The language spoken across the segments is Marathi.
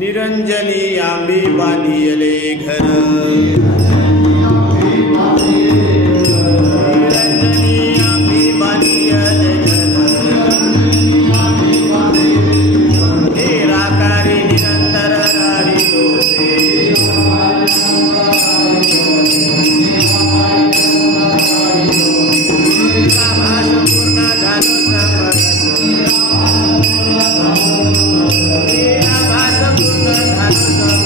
निरंजनी आंबी बांधियले घर Hare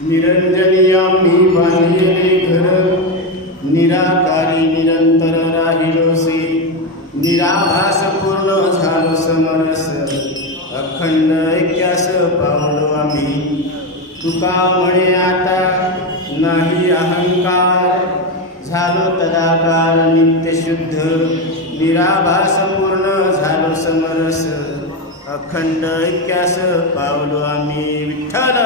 निरंजनी आम्ही बांधिले घर, निराकारी निरंतर राहिलोसे, निराभास पूर्ण झालो समरस, अखंड ऐक्यास पावलो आम्ही. तुका म्हणे आता नाही अहंकार, झालो तदाकार नित्य शुद्ध, निराभास पूर्ण झालो समरस, अखंड ऐक्यास पावलो आम्ही. विठ्ठल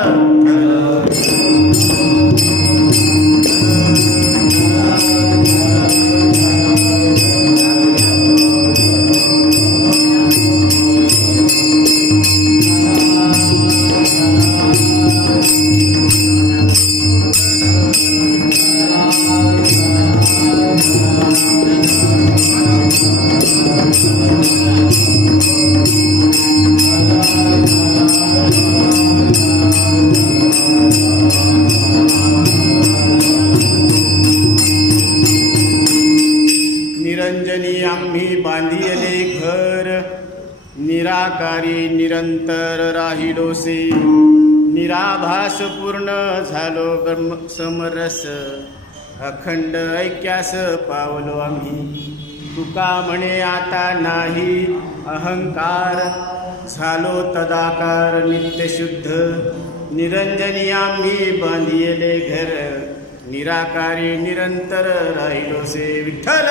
निरंजनी आम्ही बांधिले घर, निराकारी निरंतर राहिलोसे, निराभास पूर्ण झालो ब्रह्म समरस, अखंड ऐक्यास पावलो आम्ही. तुका म्हणे आता नाही अहंकार, झालो तदाकार नित्य शुद्ध, निरंजनी आम्ही बांधिले घर, निराकारी निरंतर राहिलोसे. विठ्ठल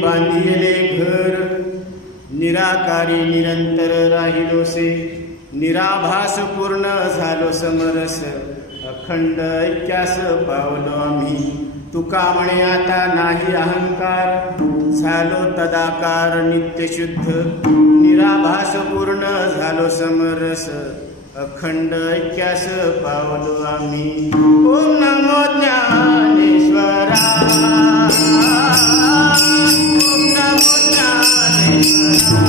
बांधिले घर, निराकारी निरंतर राहिलोसे, निराभास पूर्ण झालो समरस, अखंड ऐक्यास पावलो आम्ही. तुका म्हणे आता नाही अहंकार, झालो तदाकार नित्य शुद्ध, निराभास पूर्ण झालो समरस, अखंड ऐक्यास पावलो आम्ही. ओम नमो ज्ञानेश्वरा, ओम नमो ज्ञानेश्वरा,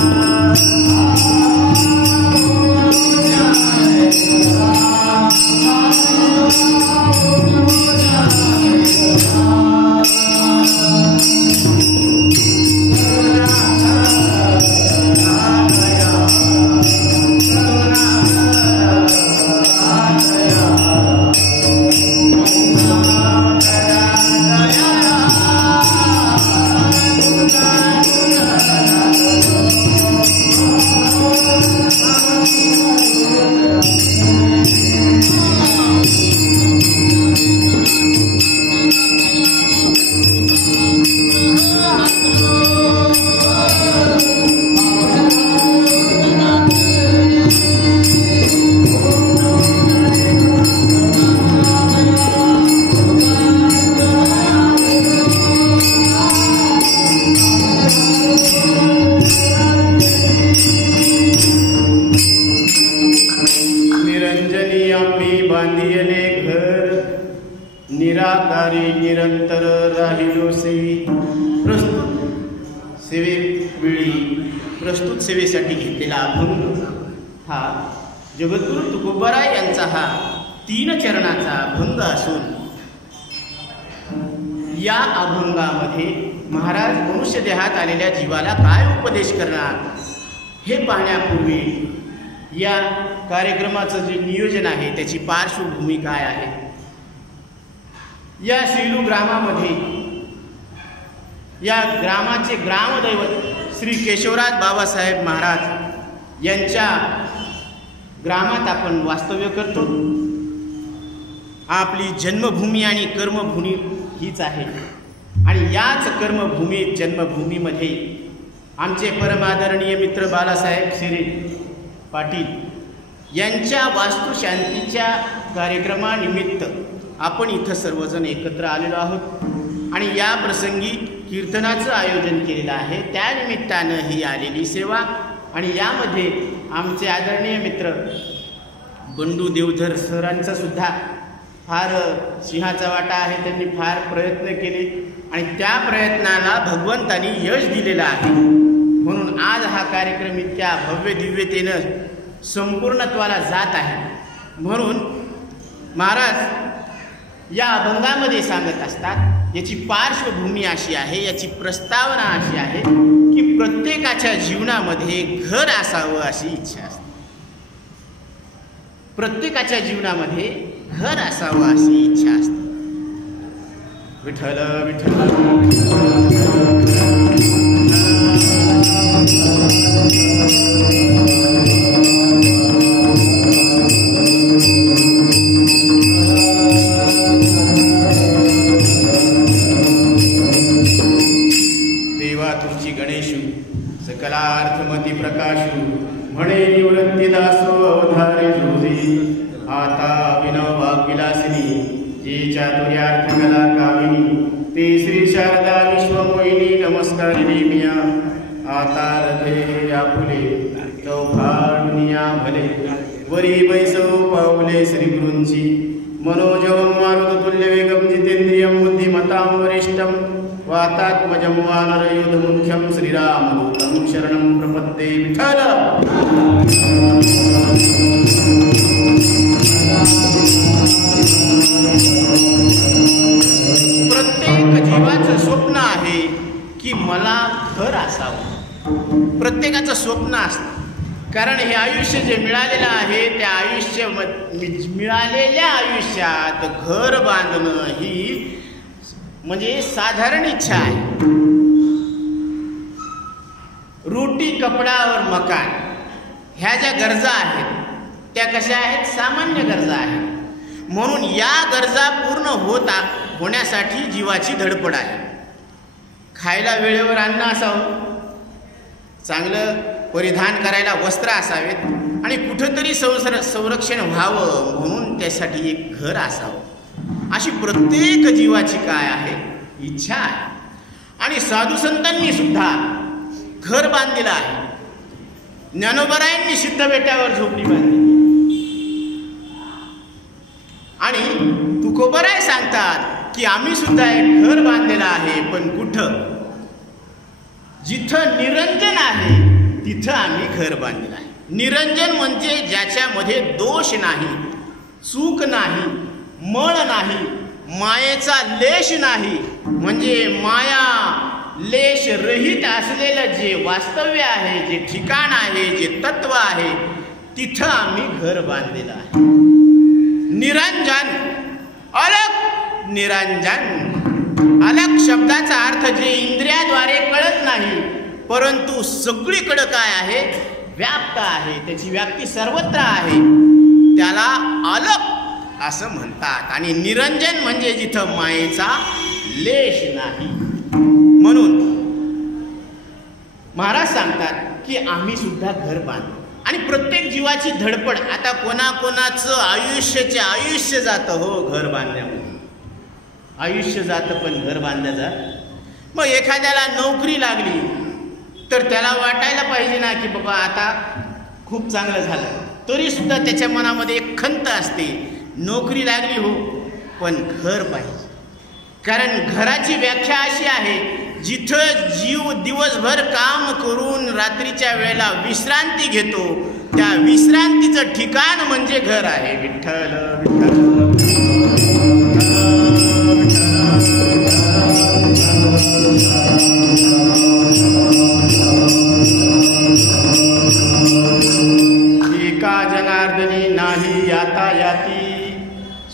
निरंजनी आम्ही बांधिले घर, निराकारी निरंतर राहिलोसे. प्रस्तुत सेवेसाठी घेतलेला अभंग हा जगद्गुरु तुकोबाराय यांचा हा 3 चरणाचा अभंग असून या अभंगामध्ये महाराज मनुष्य देहात आलेल्या जीवाला काय उपदेश करणार हे पाहण्यापूर्वी या कार्यक्रमाचं जे नियोजन आहे त्याची पार्श्वभूमी काय आहे. या सेलू ग्रामामध्ये या ग्रामाचे ग्रामदैवत श्री केशवराज बाबासाहेब महाराज यांच्या ग्रामात आपण वास्तव्य करतो. आपली जन्मभूमी आणि कर्मभूमी हीच आहे आणि याच कर्मभूमीत जन्मभूमीमध्ये आमचे परमादरणीय मित्र बाळासाहेब शिरे पाटील यांच्या वास्तुशांतीच्या कार्यक्रमानिमित्त आपण इथं सर्वजण एकत्र आलेलो आहोत आणि या प्रसंगी कीर्तनाचं आयोजन केलेलं आहे. त्यानिमित्तानं ही आलेली सेवा आणि यामध्ये आमचे आदरणीय मित्र बंडू देवधर सरांचा सुद्धा फार सिंहाचा वाटा आहे. त्यांनी फार प्रयत्न केले आणि त्या प्रयत्नाला भगवंतानी यश दिलेलं आहे. म्हणून आज हा कार्यक्रम इतक्या भव्य दिव्यतेनं संपूर्णत्वाला जात आहे. म्हणून महाराज या अभंगामध्ये सांगत असतात, याची पार्श्वभूमी अशी आहे, याची प्रस्तावना अशी आहे की प्रत्येकाच्या जीवनामध्ये घर असावं अशी इच्छा असते. प्रत्येकाच्या जीवनामध्ये घर असावं अशी इच्छा असते. विठ्ठल विठ्ठल देवा तुझी गणेशू सकलार्थमती प्रकाशू म्हणे निवृत्ती दासो अवधारे जोजी आता अभिनव वाग्विलासिनी जी चातुर्यार्थ कला कामिनी ते श्री शारदा विश्वमोहिनी नमस्कारिणी मिया आता रथे आपुले चौफाडुनिया भले वरी बैसव पाऊले श्री गुरूंची मनोजवं मारुततुल्य वेगं जितेंद्रियं बुद्धिमतां वरिष्ठं वातात्मजं वानरयुधमुख्यं श्रीरामदूतं शरणं प्रपद्ये. विठ्ठल प्रत्येक जीवाचं स्वप्न आहे की मला घर असावं. प्रत्येकाचं स्वप्न असतं, कारण हे आयुष्य जे मिळालेलं आहे त्या मिळालेल्या आयुष्यात घर बांधणं ही म्हणजे साधारण इच्छा आहे. रोटी कपडा और मकान ह्या ज्या गरजा आहेत त्या कशा आहेत? सामान्य गरजा आहेत. म्हणून या गरजा पूर्ण होण्यासाठी जीवाची धडपड आहे. खायला वेळेवर अन्न असावं, चांगलं परिधान करायला वस्त्र असावेत आणि कुठंतरी संरक्षण व्हावं म्हणून त्यासाठी एक घर असावं. अशी प्रत्येक जीवाची काय आहे? इच्छा आहे. आणि साधू संतांनी सुद्धा घर बांधलेलं आहे. ज्ञानोबरायांनी सिद्ध बेट्यावर झोपडी बांधली आणि तुकोबराय सांगतात की आम्ही सुद्धा एक घर बांधलेलं आहे, पण कुठं? जिथं निरंजन आहे तिथं आम्ही घर बांधलेलं आहे. निरंजन म्हणजे ज्याच्यामध्ये दोष नाही, चूक नाही, मळ नाही, मायेचा लेश नाही, म्हणजे माया लेश रहित असलेलं जे वास्तव्य आहे, जे ठिकाण आहे, जे तत्व आहे, तिथं आम्ही घर बांधलेलं आहे. निरंजन, अलग निरंजन. अलग शब्दाचा अर्थ जे इंद्रियाद्वारे कळत नाही, परंतु सगळीकडे काय आहे? व्याप्त आहे, त्याची व्याप्ती सर्वत्र आहे, त्याला अलग असं म्हणतात. आणि निरंजन म्हणजे जिथं मायेचा लेश नाही. म्हणून महाराज सांगतात की आम्ही सुद्धा घर बांधू. आणि प्रत्येक जीवाची धडपड. आता कोणाकोणाचं आयुष्य जातं हो घर बांधण्यामध्ये. आयुष्य जातं पण घर बांधलं जात. मग एखाद्याला नोकरी लागली तर त्याला वाटायला पाहिजे ना की बाबा आता खूप चांगलं झालं, तरी सुद्धा त्याच्या मनामध्ये एक खंत असते, नोकरी लागली हो पण घर पाहिजे. कारण घराची व्याख्या अशी आहे, जिथं जीव दिवसभर काम करून रात्रीच्या वेळेला विश्रांती घेतो, त्या विश्रांतीचं ठिकाण म्हणजे घर आहे. विठ्ठल विठ्ठल एका जनार्दनी नाही याता याती,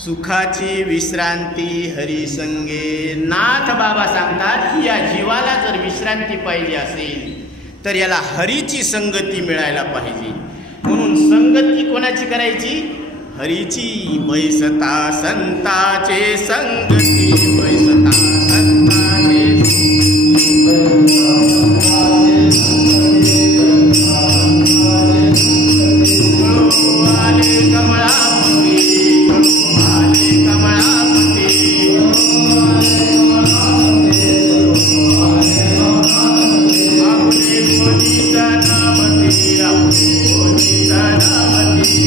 सुखाची विश्रांती हरिसंगे. नाथ बाबा सांगतात की या जीवाला जर विश्रांती पाहिजे असेल तर याला हरीची संगती मिळायला पाहिजे. म्हणून संगती कोणाची करायची? हरीची बैसता संताचे संगती, बैसता संताचे आले कमळापती, आले कमळापती, आपले कोणीचा नामती, आपले कोणीचा नामती,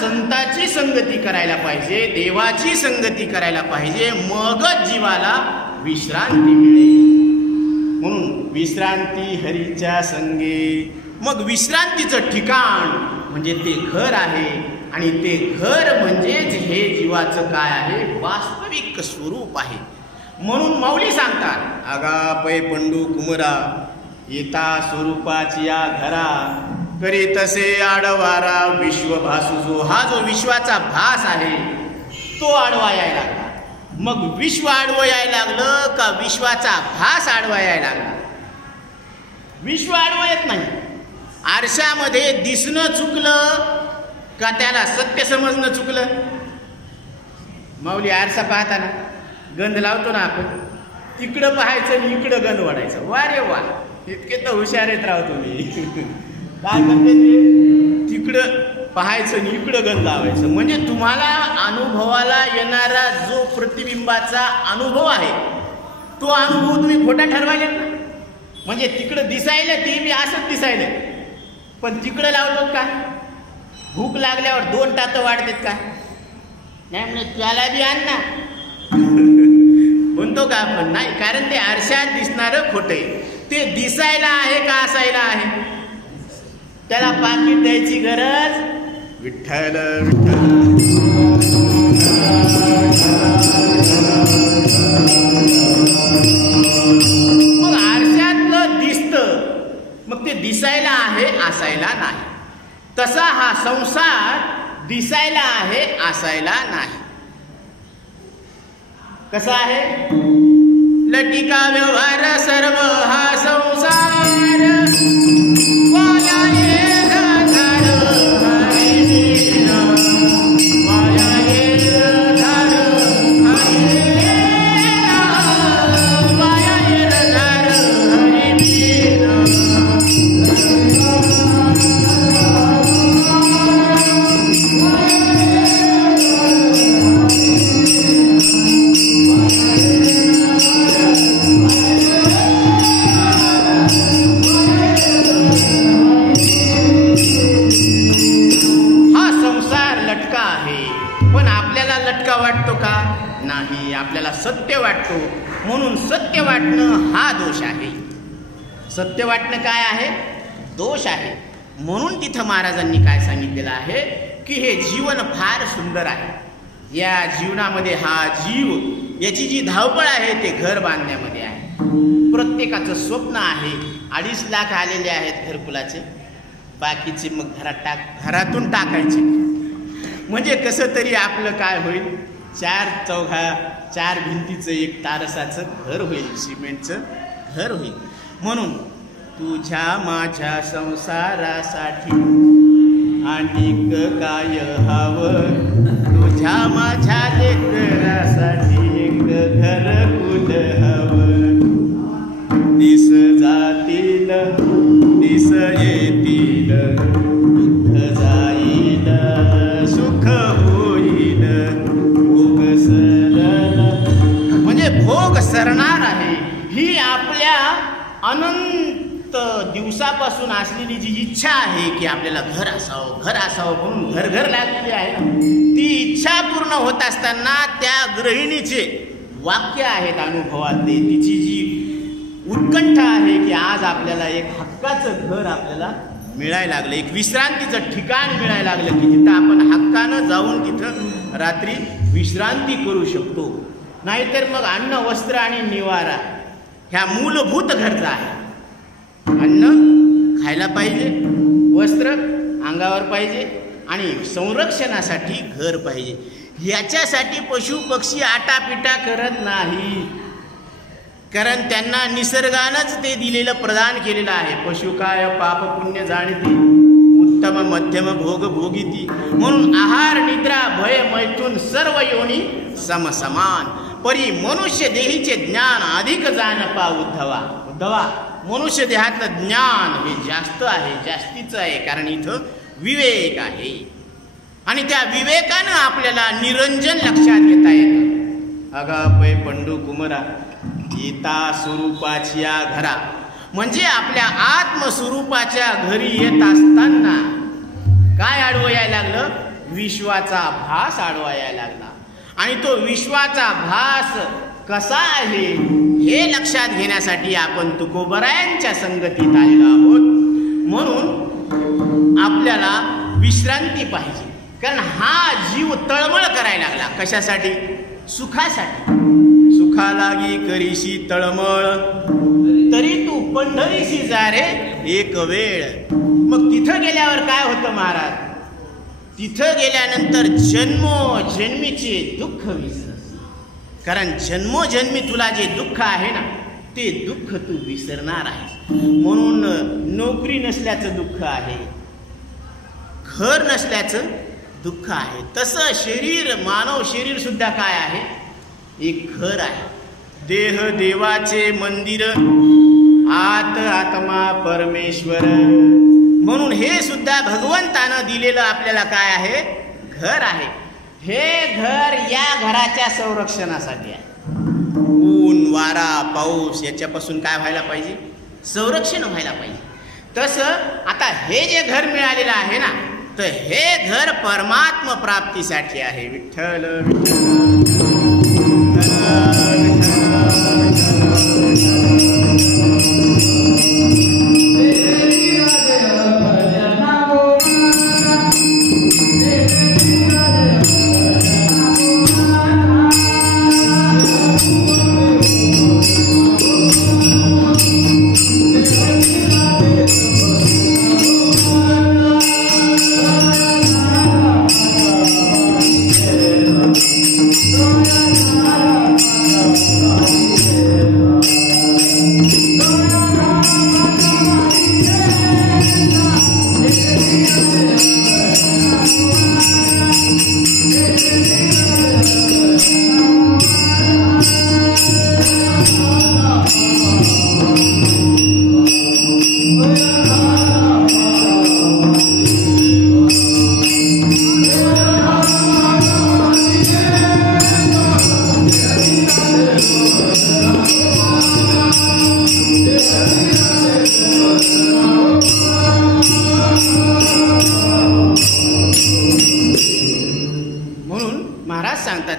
संताची संगती करायला पाहिजे, देवाची संगती करायला पाहिजे, मगच जीवाला विश्रांती मिळेल. म्हणून विश्रांती हरीच्या संगे. मग विश्रांतीचं ठिकाण म्हणजे ते घर आहे, आणि ते घर म्हणजेच हे जीवाचं काय आहे, वास्तविक स्वरूप आहे. म्हणून माऊली सांगतात, आगा पै पंडू कुमरा येता स्वरूपाची या घरा, करी तसे आडवारा विश्व भासू. जो हा जो विश्वाचा भास आहे तो आडवा यायला लागला. मग विश्व आडवं यायला लागलं का विश्वाचा भास आडवा यायला लागला? विश्व आडवं येत नाही. आरशामध्ये दिसणं चुकलं का त्याला सत्य समजणं चुकलं? माऊली आरसा पाहताना गंध लावतो ना आपण, तिकडं पाहायचं आणि इकडं गंध वाढायचं. वा रे वा, इतके तर हुशार येत राहतो मी. काय करते ते, तिकडं पाहायचं आणि इकडं गंध लावायचं. म्हणजे तुम्हाला अनुभवाला येणारा जो प्रतिबिंबाचा अनुभव आहे तो अनुभव तुम्ही खोटा ठरवायला ना. म्हणजे तिकडं दिसायला ते बी असंच दिसायलं, पण तिकडं लावतो काय? भूक लागल्यावर 2 टातं वाढतात काय? नाही म्हणजे त्याला बी आण ना म्हणतो का आपण? नाही, कारण ते आरशात दिसणारं खोटं आहे. ते दिसायला आहे का असायला आहे? त्याला पाकीट द्यायची गरज विठ्ठल विठ्ठल. मग आरशातलं दिसतं, मग ते दिसायला आहे असायला नाही. तसा हा संसार दिसायला आहे असायला नाही. कसा आहे? लटिका व्यवहार सर्व हा संसार, वाटतो का? नाही, आपल्याला सत्य वाटतो. म्हणून सत्य वाटणं हा दोष आहे. सत्य वाटणं काय आहे? दोष आहे. म्हणून तिथं महाराजांनी काय सांगितलेलं आहे की हे जीवन फार सुंदर आहे. या जीवनामध्ये हा जीव, याची जी धावपळ आहे ते घर बांधण्यामध्ये आहे. प्रत्येकाचं स्वप्न आहे. 2.5 लाख आलेले आहेत घरकुलाचे, बाकीचे मग घरातून टाकायचे. म्हणजे कसं तरी आपलं काय होईल, 4 भिंतीचं एक तारसाचं घर होईल, सिमेंटचं घर होईल. म्हणून तुझ्या माझ्या संसारासाठी अनेक काय हवं, तुझ्या माझ्या लेकरासाठी एक घरकुल हवं. दिस जातील दिस येतील, दुःख जाईल सुख होईल, भोग सरल. म्हणजे भोग सरणार आहे. ही आपल्या अनंत दिवसापासून असलेली जी इच्छा आहे की आपल्याला घर असावं म्हणून घर लागलेली आहे ना, ती इच्छा पूर्ण होत असताना त्या गृहिणीचे वाक्य आहेत अनुभवातले, तिची जी उत्कंठा आहे की आज आपल्याला एक हक्काचं घर आपल्याला मिळायला लागलं, एक विश्रांतीचं ठिकाण मिळायला लागलं की तिथं आपण हक्कानं जाऊन तिथं रात्री विश्रांती करू शकतो. नाहीतर मग अन्न, वस्त्र आणि निवारा ह्या मूलभूत गरजा आहे. अन्न खायला पाहिजे, वस्त्र अंगावर पाहिजे आणि संरक्षणासाठी घर पाहिजे. ह्याच्यासाठी पशु पक्षी आटापिटा करत नाही, कारण त्यांना निसर्गानंच ते दिलेलं प्रदान केलेलं आहे. पशु काय पाप पुण्य जाणती, उत्तम मध्यम भोग भोगिती, म्हणून आहार निद्रा भय मैथून सर्व योनी समसमान. परी मनुष्य देहीचे ज्ञान अधिक जाण पा उद्धवा. मनुष्य देहातलं ज्ञान हे जास्त आहे, जास्तीचं आहे, कारण इथं विवेक आहे आणि त्या विवेकानं आपल्याला निरंजन लक्षात घेता येतं. अगापै पंडू कुमरा येता स्वरूपाची या घरा, म्हणजे आपल्या आत्मस्वरूपाच्या घरी येत असताना काय आडवं यायला लागलं? विश्वाचा भास आडवा यायला लागला. आणि तो विश्वाचा भास कसा आहे हे लक्षात घेण्यासाठी आपण तुकोबरायांच्या संगतीत आलेलो आहोत. म्हणून आपल्याला विश्रांती पाहिजे, कारण हा जीव तळमळ करायला लागला. कशासाठी? सुखासाठी. सुखा लागी करीशी तळमळ, तरी तू पंढरीशी जा रे एक वेळ. मग तिथं गेल्यावर काय होतं महाराज? तिथं गेल्यानंतर जन्मोजन्मीचे दुःख विसर, कारण जन्मोजन्मी तुला जे दुःख आहे ना ते दुःख तू विसरणार आहेस. म्हणून नोकरी नसल्याचं दुःख आहे, घर नसल्याचं दुःख आहे. तसं शरीर, मानव शरीर सुद्धा काय आहे? एक घर आहे. देह देवाचे मंदिर, आत आत्मा परमेश्वर. म्हणून हे सुद्धा भगवंतानं दिलेलं आपल्याला काय आहे? घर आहे. हे घर या घराच्या संरक्षणासाठी आहे. ऊन वारा पाऊस याच्यापासून काय व्हायला पाहिजे? संरक्षण व्हायला पाहिजे. तसं आता हे जे घर मिळालेलं आहे ना, तर हे घर परमात्म प्राप्तीसाठी आहे. विठ्ठल विठ्ठल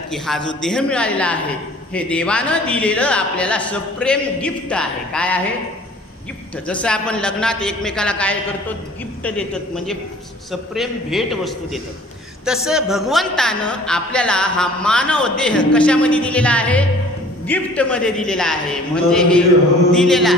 की हा जो देह मिळालेला आहे हे देवानं दिलेलं आपल्याला सप्रेम गिफ्ट आहे. काय आहे? गिफ्ट. जसं आपण लग्नात एकमेकाला काय करतो? गिफ्ट देतात, म्हणजे सप्रेम भेट वस्तू देतात. तसं भगवंतानं आपल्याला हा मानव देह कशामध्ये दिलेला आहे? गिफ्ट मध्ये दिलेला आहे. म्हणजे हे दिलेला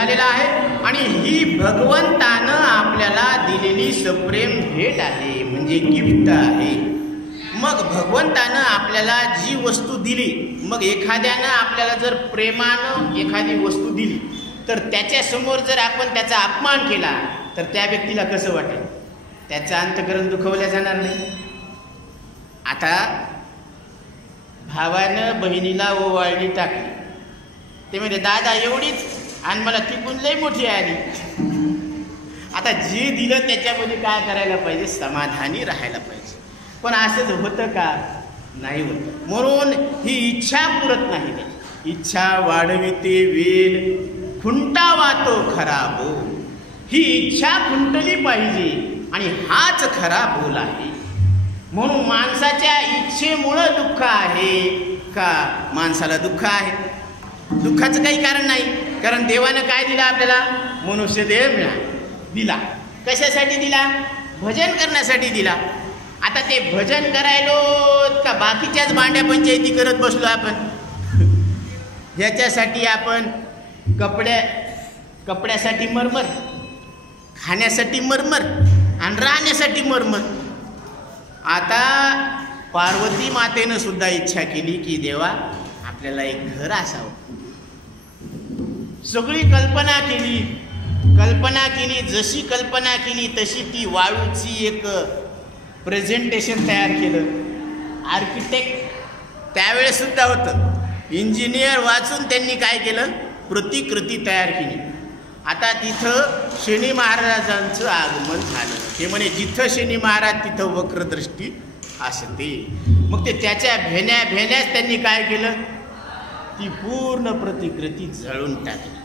मिळालेला आहे आणि ही भगवंतानं आपल्याला दिलेली सप्रेम भेट आहे, म्हणजे गिफ्ट आहे. मग भगवंतानं आपल्याला जी वस्तू दिली, मग एखाद्यानं आपल्याला जर प्रेमानं एखादी वस्तू दिली तर त्याच्यासमोर जर आपण त्याचा अपमान केला तर त्या व्यक्तीला कसं वाटेल? त्याचं अंतःकरण दुखवलं जाणार नाही. आता भावानं बहिणीला ओवाळणी टाकली, ते म्हणजे दादा एवढीच आणि मला तिकून लई मोठी आली. आता जे दिलं त्याच्यामध्ये काय करायला पाहिजे? समाधानी राहायला पाहिजे. पण असंच होतं का? नाही होत. म्हणून ही इच्छा पुरत नाही. इच्छा वाढविते वेल खुंटावा तो खरा बोल. ही इच्छा खुंटली पाहिजे आणि हाच खरा बोल आहे. म्हणून माणसाच्या इच्छेमुळं दुःख आहे का? माणसाला दुःख आहे. दुःखाचं काही कारण नाही, कारण देवानं काय दिलं आपल्याला? मनुष्य देह दिला. कशासाठी दिला? भजन करण्यासाठी दिला. आता ते भजन करायलो का बाकीच्याच भांड्या पंचायती करत बसलो आपण? ह्याच्यासाठी आपण कपड्यासाठी मरमर, खाण्यासाठी मरमर आणि राहण्यासाठी मरमर. आता पार्वती मातेनं सुद्धा इच्छा केली की देवा आपल्याला एक घर असावं. सगळी कल्पना केली, जशी कल्पना केली तशी ती वाळूची एक प्रेझेंटेशन तयार केलं. आर्किटेक्ट त्यावेळेस सुद्धा होतं. इंजिनियर वाचून त्यांनी काय केलं? प्रतिकृती तयार केली. आता तिथं शनी महाराजांचं आगमन झालं. ते म्हणे जिथं शनी महाराज तिथं वक्रदृष्टी असते. मग ते त्याच्या भेण्याच त्यांनी काय केलं? ती पूर्ण प्रतिकृती जळून टाकली.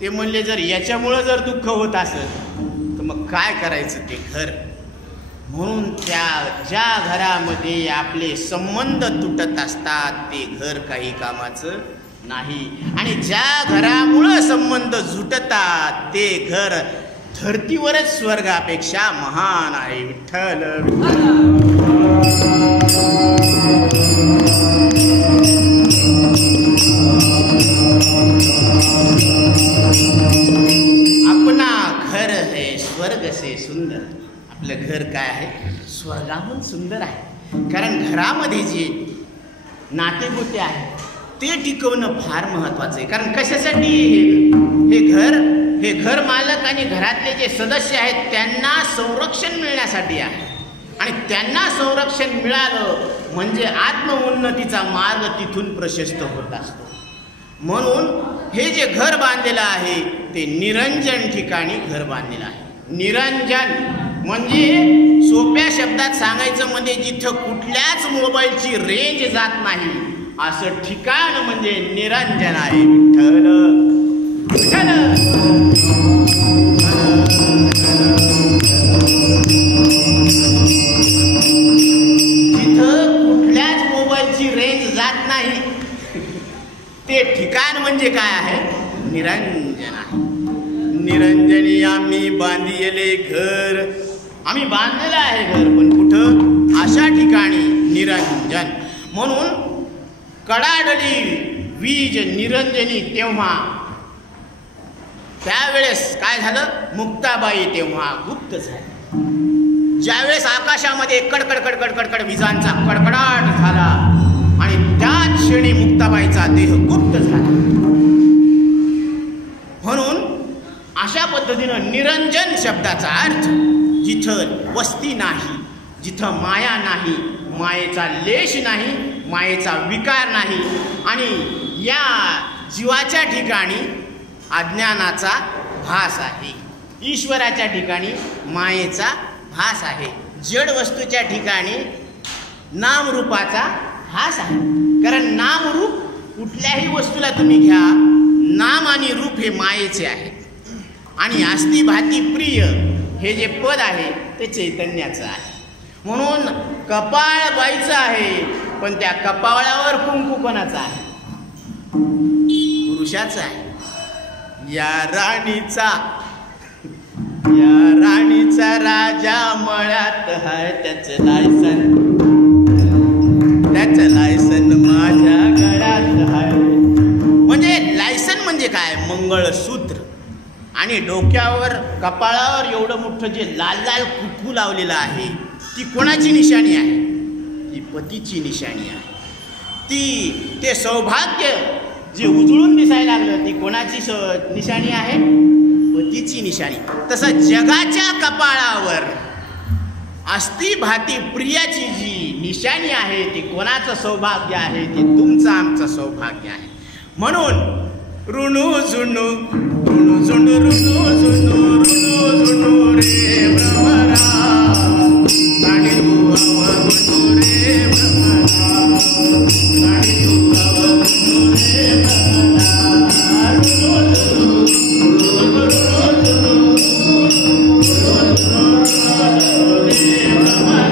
ते म्हणले जर याच्यामुळं जर दुःख होत असेल तर मग काय करायचं? ते घर. म्हणून ज्या घरामध्ये आपले संबंध तुटत असतात ते घर काही कामाचं नाही. आणि ज्या घरामुळं संबंध जुटतात ते घर धर्तीवरच स्वर्गापेक्षा महान आहे. विठ्ठल अपना घर है स्वर्ग से सुंदर. आपलं घर काय आहे? स्वर्गाहून सुंदर आहे. कारण घरामध्ये जे नातेगोते आहेत ते टिकवणं फार महत्वाचं आहे. कारण कशासाठी? हे घर मालक आणि घरातले जे सदस्य आहेत त्यांना संरक्षण मिळण्यासाठी आहे. आणि त्यांना संरक्षण मिळालं म्हणजे आत्मउन्नतीचा मार्ग तिथून प्रशस्त होत असतो. म्हणून हे जे घर बांधलेलं आहे ते निरंजन ठिकाणी घर बांधलेलं आहे. निरंजन म्हणजे सोप्या शब्दात सांगायचं म्हणजे जिथं कुठल्याच मोबाईलची रेंज जात नाही असं ठिकाण म्हणजे निरंजन आहे. विठ्ठल विठ्ठल. जिथं कुठल्याच मोबाईलची रेंज जात नाही ते ठिकाण म्हणजे काय आहे? निरंजन आहे. निरंजनी आम्ही बांधिले घर. आम्ही बांधलेलं आहे घर, पण कुठं? अशा ठिकाणी निरंजन. म्हणून कडाडली वीज निरंजनी तेव्हा त्यावेळेस काय झालं? मुक्ताबाई तेव्हा गुप्त झाली. ज्यावेळेस आकाशामध्ये कडकड कडकड कडकड विजांचा कडकडाट झाला आणि त्याच क्षणी मुक्ताबाईचा देह गुप्त झाला. म्हणून अशा पद्धतीनं निरंजन शब्दाचा अर्थ जिथं वस्ती नाही, जिथं माया नाही, मायेचा लेश नाही, मायेचा विकार नाही आणि या जीवाच्या ठिकाणी अज्ञानाचा भास आहे. ईश्वराच्या ठिकाणी मायेचा भास आहे. जड वस्तूच्या ठिकाणी नामरूपाचा भास आहे. कारण नामरूप कुठल्याही वस्तूला तुम्ही घ्या, नाम आणि रूप हे मायेचे आहेत. आणि आस्ती भाती प्रिय हे जे पद आहे ते चैतन्याचं आहे. म्हणून कपाळ बाईचं आहे, पण त्या कपाळावर कुंकू कोणाचा आहे? पुरुषाचा आहे. या राणीचा राजा मळ्यात आहे, त्याचं लायसन माझ्या गळ्यात आहे. म्हणजे लायसन म्हणजे काय? मंगळसूत्र. आणि डोक्यावर कपाळावर एवढं मोठं जे लाल लाल कुंकू लावलेलं आहे ती कोणाची निशाणी आहे? ती पतीची निशाणी आहे. ते सौभाग्य जे उजळून दिसायला लागलं ती कोणाची निशाणी आहे? पतीची निशाणी. तसं जगाच्या कपाळावर अस्ति भाती प्रियाची जी निशाणी आहे ती कोणाचं सौभाग्य आहे? ते तुमचं आमचं सौभाग्य आहे. म्हणून ऋणू झुणू ऋणू झुणू ऋणू झुणू ऋणू झुणू रे भ्रमरा साडी तू अवगुणू रे भ्रमरा साडी तू अवगुणू रे भ्रमरा ऋणू झुणू ऋणू झुणू रे भ्रमरा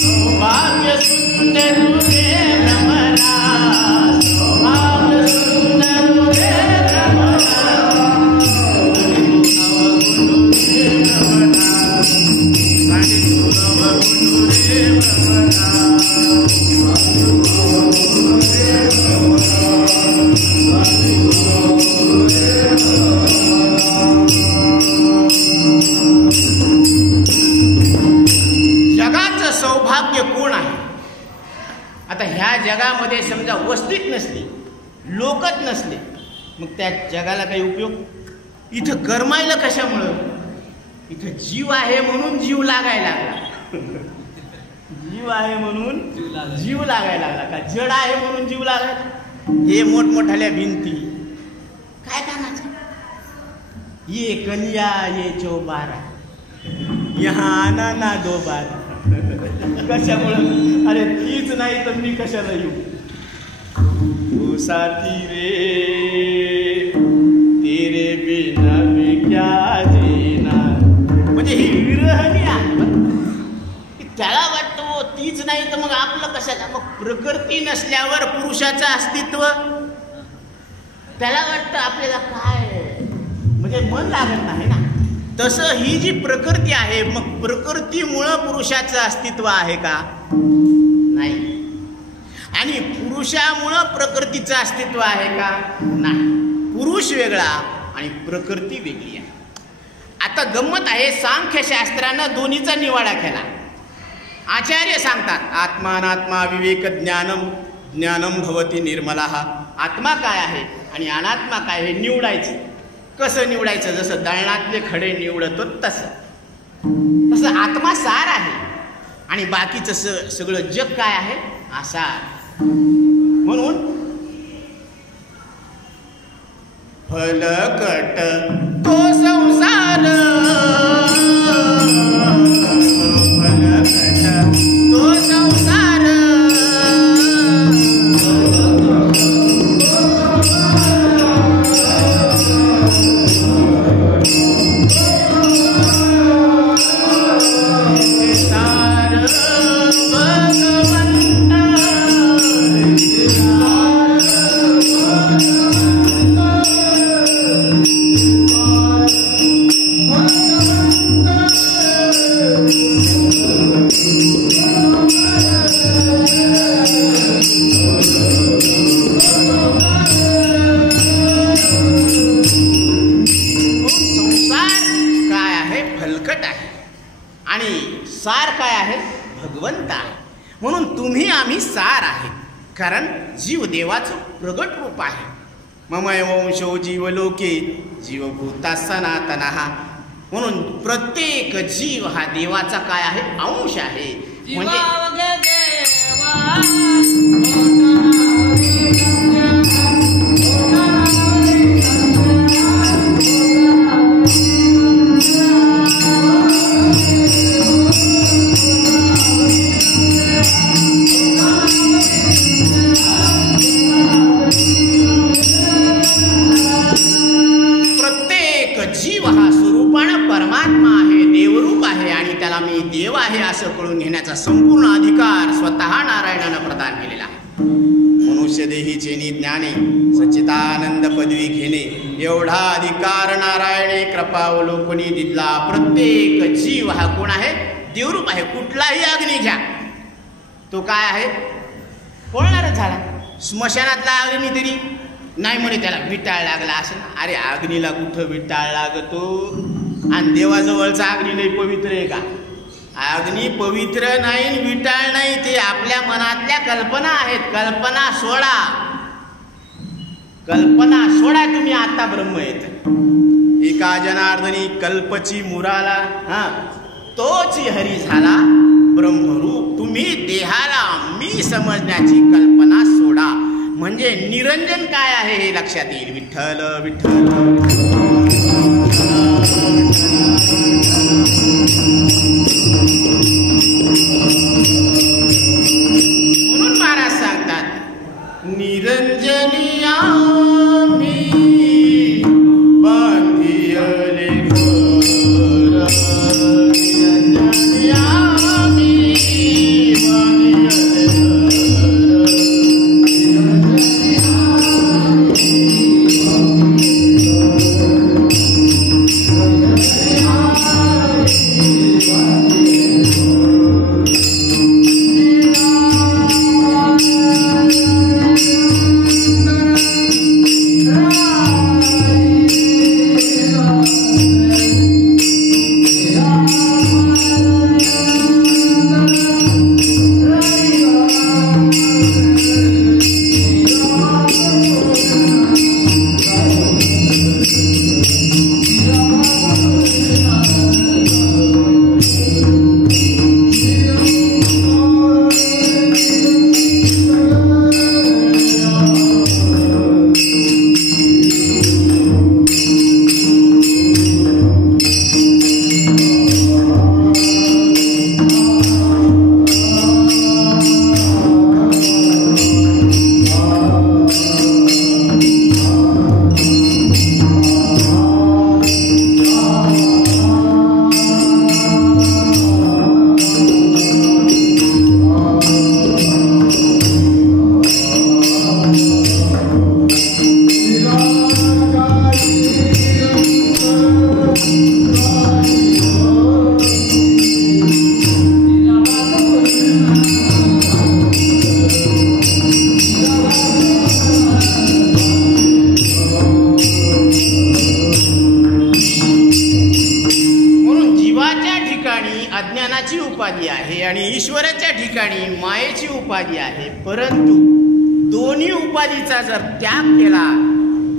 सौभाग्य सुंदर रे भ्रमरा सौभाग्य सुंदर रे भ्रमरा अवगुणू रे भ्रमरा साडी तू अवगुणू रे भ्रमरा जगाचं सौभाग्य कोण आहे? आता ह्या जगामध्ये समजा वस्तीत नसली, लोकच नसले, मग त्या जगाला काही उपयोग? इथं करमायला कशामुळं? इथं जीव आहे म्हणून जीव लागायला लागला. जीव आहे म्हणून जीव लागायला लागला का? जड आहे म्हणून जीव लागायला? हे मोठमोठ्याल्या भिंती काय कामाचं? ये कन्या ये चौबारा यहाँ आना ना दोबारा. कशामुळं? अरे तीच नाही तर मी कशाला येऊ? तू साथी रे तेरे बिना मी क्या जीना. म्हणजे ही विरहणी आहे. त्याला वाटतं तीच नाही तर मग आपलं कशाला? मग प्रकृती नसल्यावर पुरुषाचं अस्तित्व त्याला वाटतं आपल्याला काय, म्हणजे मन लागत नाही ना. तसं ही जी प्रकृती आहे मग प्रकृतीमुळं पुरुषाचं अस्तित्व आहे का? नाही. आणि पुरुषामुळं प्रकृतीचं अस्तित्व आहे का? नाही. पुरुष वेगळा आणि प्रकृती वेगळी आहे. आता गंमत आहे, सांख्यशास्त्रानं दोन्हीचा निवाडा केला. आचार्य सांगतात आत्मानात्मा विवेक ज्ञानम ज्ञानम भवती निर्मलाः. आत्मा काय आहे आणि अनात्मा काय हे निवडायचं. कसं निवडायचं? जसं दळणातले खडे निवडतो तसं आत्मा सार आहे आणि बाकीचं सगळं जग काय आहे? आसार. म्हणून फलकट तो संसार फलकट तो संसार सार काय आहे? भगवंत आहे. म्हणून तुम्ही आम्ही सार आहे, कारण जीव देवाचं प्रगट रूप आहे. ममय वंशो जीवलोके जीवभूता सनातनः. म्हणून प्रत्येक जीव हा देवाचा काय आहे? अंश आहे. म्हणजे जीव हा स्वरूपानं परमात्मा आहे, देवरूप आहे आणि त्याला मी देव आहे असं कळून घेण्याचा संपूर्ण अधिकार स्वतः नारायणानं प्रदान केलेला आहे. मनुष्य देहीचे ज्ञाने सच्चिदानंद पदवी घेणे एवढा अधिकार नारायणे कृपावलोकनी दिला. प्रत्येक जीव हा कोण आहे? देवरूप आहे. कुठलाही अग्नी घ्या तो काय आहे, पोळणारच झाला. स्मशानातला अग्नी तरी नाही म्हणे त्याला विटाळ लागला असं ना. अरे अग्नीला कुठं विटाळ लागतो, आणि देवाजवळचा अग्नी लई पवित्र आहे का? अग्नी पवित्र नाही, विटाळ नाही, ते आपल्या मनातल्या कल्पना आहेत. कल्पना सोडा, कल्पना सोडा तुम्ही. आता ब्रह्म येत एका जनार्दनी कल्पची मुराला, तोच हरी झाला ब्रह्मरूप. तुम्ही देहाला मी समजण्याची कल्पना सोडा, म्हणजे निरंजन काय आहे हे लक्षात येईल. विठ्ठल विठ्ठल म्हणून महाराज सांगतात, निरंजनिया उपाधी आहे आणि ईश्वराच्या ठिकाणी मायेची उपाधी आहे. परंतु दोन्ही उपाधीचा जर त्याग केला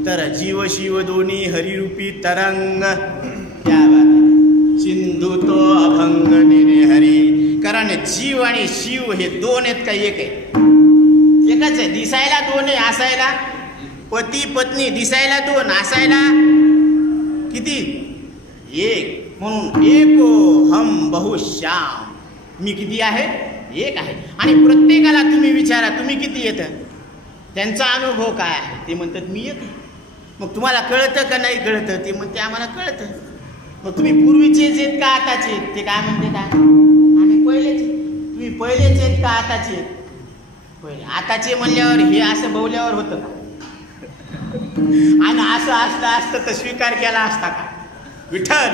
तर जीव शिव दोन्ही हरिरूपी तरंग क्या बात आहे. सिंधू तो अभंग नेने हरी. कारण जीव आणि शिव हे दोन आहेत का एक आहे? एकच आहे. दिसायला दोन आहे, असायला पती पत्नी. दिसायला दोन, असायला किती? एक. म्हणून एको हम बहुश्याम. मी किती आहे? एक आहे. आणि प्रत्येकाला तुम्ही विचारा तुम्ही किती येतं, त्यांचा अनुभव काय आहे? ते म्हणतात मी एक. मग तुम्हाला कळतं का नाही कळतं? ते म्हणते आम्हाला कळतं. मग तुम्ही पूर्वीचेच आहेत का आताचे? ते काय म्हणते का आम्ही पहिलेच. तुम्ही पहिलेच आहेत का आताचे? पहिले. आताचे म्हणल्यावर हे असं बोलल्यावर होतं का? आणि असं असलं असतं तर स्वीकार केला असता का? विठ्ठल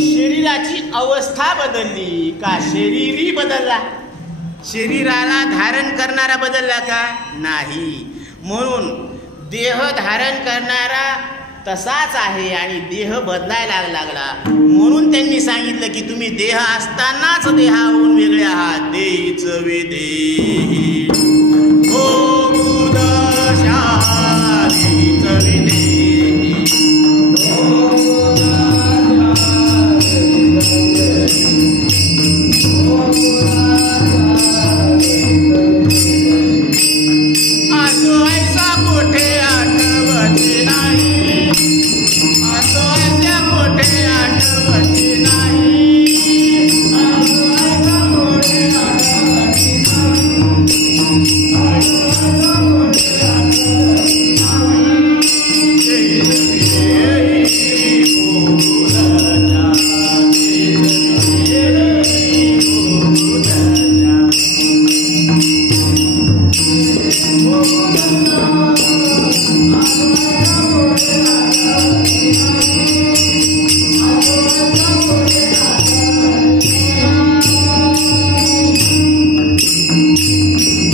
शरीराची अवस्था बदलली का? शरीरही बदलला. शरीराला धारण करणारा बदलला का? नाही. म्हणून देह धारण करणारा तसाच आहे आणि देह बदलायला लागला. म्हणून त्यांनी सांगितलं की तुम्ही देह असतानाच देहाहून वेगळे आहात. देहीच विदेही हो गुदशा देहीच विदेही. असो ऐसा कुठे आठवते नाही. असो ऐसा कुठे आठवते नाही. असो ऐसा कुठे आठवते नाही.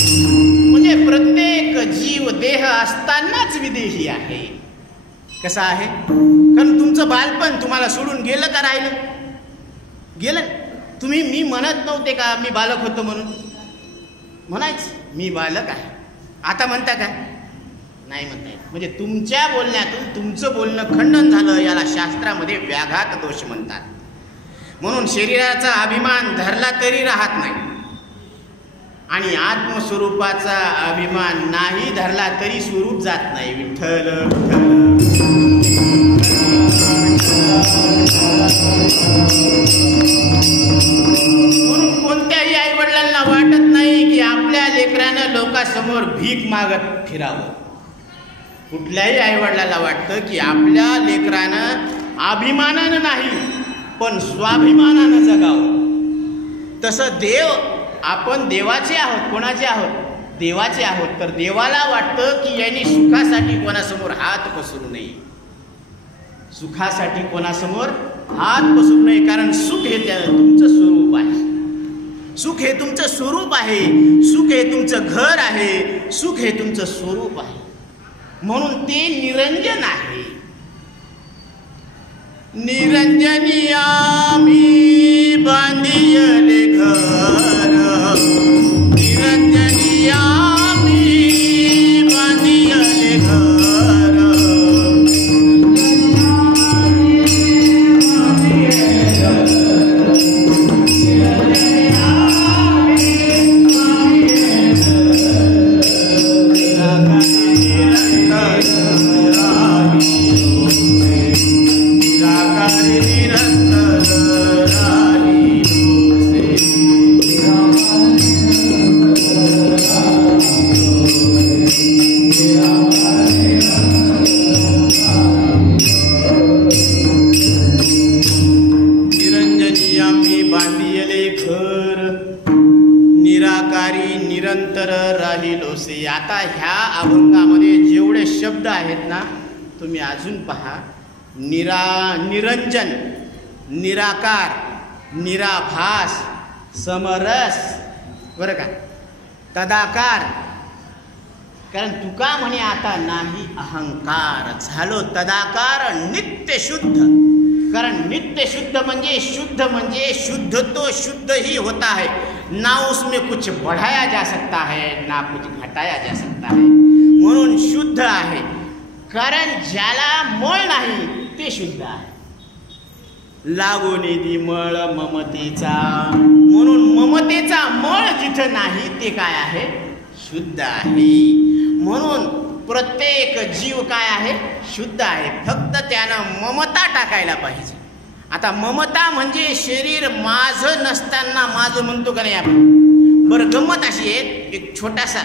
म्हणजे प्रत्येक जीव देह असतानाच विदेही आहे. कसा आहे? कारण तुमचं बालपण तुम्हाला सोडून गेलं का राहिलं? गेलं. तुम्ही मी म्हणत नव्हते का मी बालक होतो म्हणून? म्हणायचं मी बालक आहे. आता म्हणता का? नाही म्हणता येत. म्हणजे तुमच्या बोलण्यातून तुमचं बोलणं खंडन झालं. याला शास्त्रामध्ये व्याघात दोष म्हणतात. म्हणून शरीराचा अभिमान धरला तरी राहत नाही आणि आत्मस्वरूपाचा अभिमान नाही धरला तरी स्वरूप जात नाही. विठ्ठल म्हणून कोणत्याही आई वडिलांना वाटत नाही की आपल्या लेकरानं लोकांसमोर भीक मागत फिरावं. कुठल्याही आई वडिलाला वाटतं की आपल्या लेकरानं अभिमानानं नाही पण स्वाभिमानानं जगावं. तसं देव, आपण देवाचे आहोत. कोणाचे आहोत? देवाचे आहोत. तर देवाला वाटतं की यांनी सुखासाठी कोणासमोर हात पसरू नये. सुखासाठी कोणासमोर हात पसरू नये. कारण सुख हे तुमचं स्वरूप आहे. सुख हे तुमचं स्वरूप आहे. सुख हे तुमचं घर आहे. सुख हे तुमचं स्वरूप आहे. म्हणून ते निरंजन आहे. निरंजनिया मी बांधिले घर. निरंजनिया मी बांधिले घर. आता ह्या अभंगामध्ये जेवढे शब्द आहेत ना तुम्ही अजून पहा. निरंजन, निराकार, निराभास, समरस, बरं का, तदाकार. कारण तुका म्हणे आता नाही अहंकार. झालो तदाकार नित्य शुद्ध. कारण नित्य शुद्ध म्हणजे शुद्ध तो शुद्ध ही होता है. ना उसमें कुछ बढ़ाया जा सकता है ना कुछ घटाया जा सकता है. म्हणून शुद्ध आहे. कारण ज्याला मळ नाही ते शुद्ध आहे. लागून दी मळ ममतेचा. म्हणून ममतेचा मळ जिथं नाही ते काय आहे? शुद्ध आहे. म्हणून प्रत्येक जीव काय आहे? शुद्ध आहे. फक्त त्यानं ममता टाकायला पाहिजे. आता ममता म्हणजे शरीर माझं नसताना माझं म्हणतो का नाही आपण? बरं, गंमत अशी आहे. एक छोटासा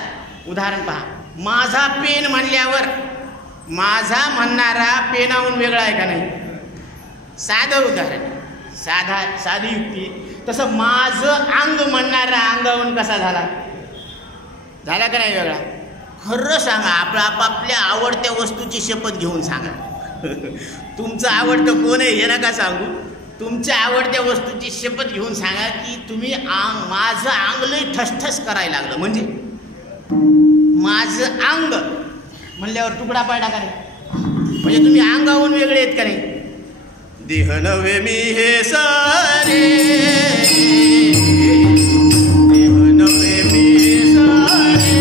उदाहरण पहा. माझा पेन म्हणल्यावर माझा म्हणणारा पेनाहून वेगळा आहे का नाही? साधं उदाहरण, साधी युक्ती. तसं माझं अंग म्हणणारा अंगाहून कसा झाला का नाही वेगळा? खरं सांगा. आपापल्या आवडत्या वस्तूची शपथ घेऊन सांगा. तुमचं आवडतं कोण आहे हे नका सांगू. तुमच्या आवडत्या वस्तूची शपथ घेऊन सांगा की तुम्ही माझं अंग लय ठसठस करायला लागलं. म्हणजे माझं अंग म्हणल्यावर तुकडा पाडला का नाही? म्हणजे तुम्ही अंगाहून वेगळे आहेत का नाही? देह नव्हे मी हे सारे, देह नव्हे मी सारे.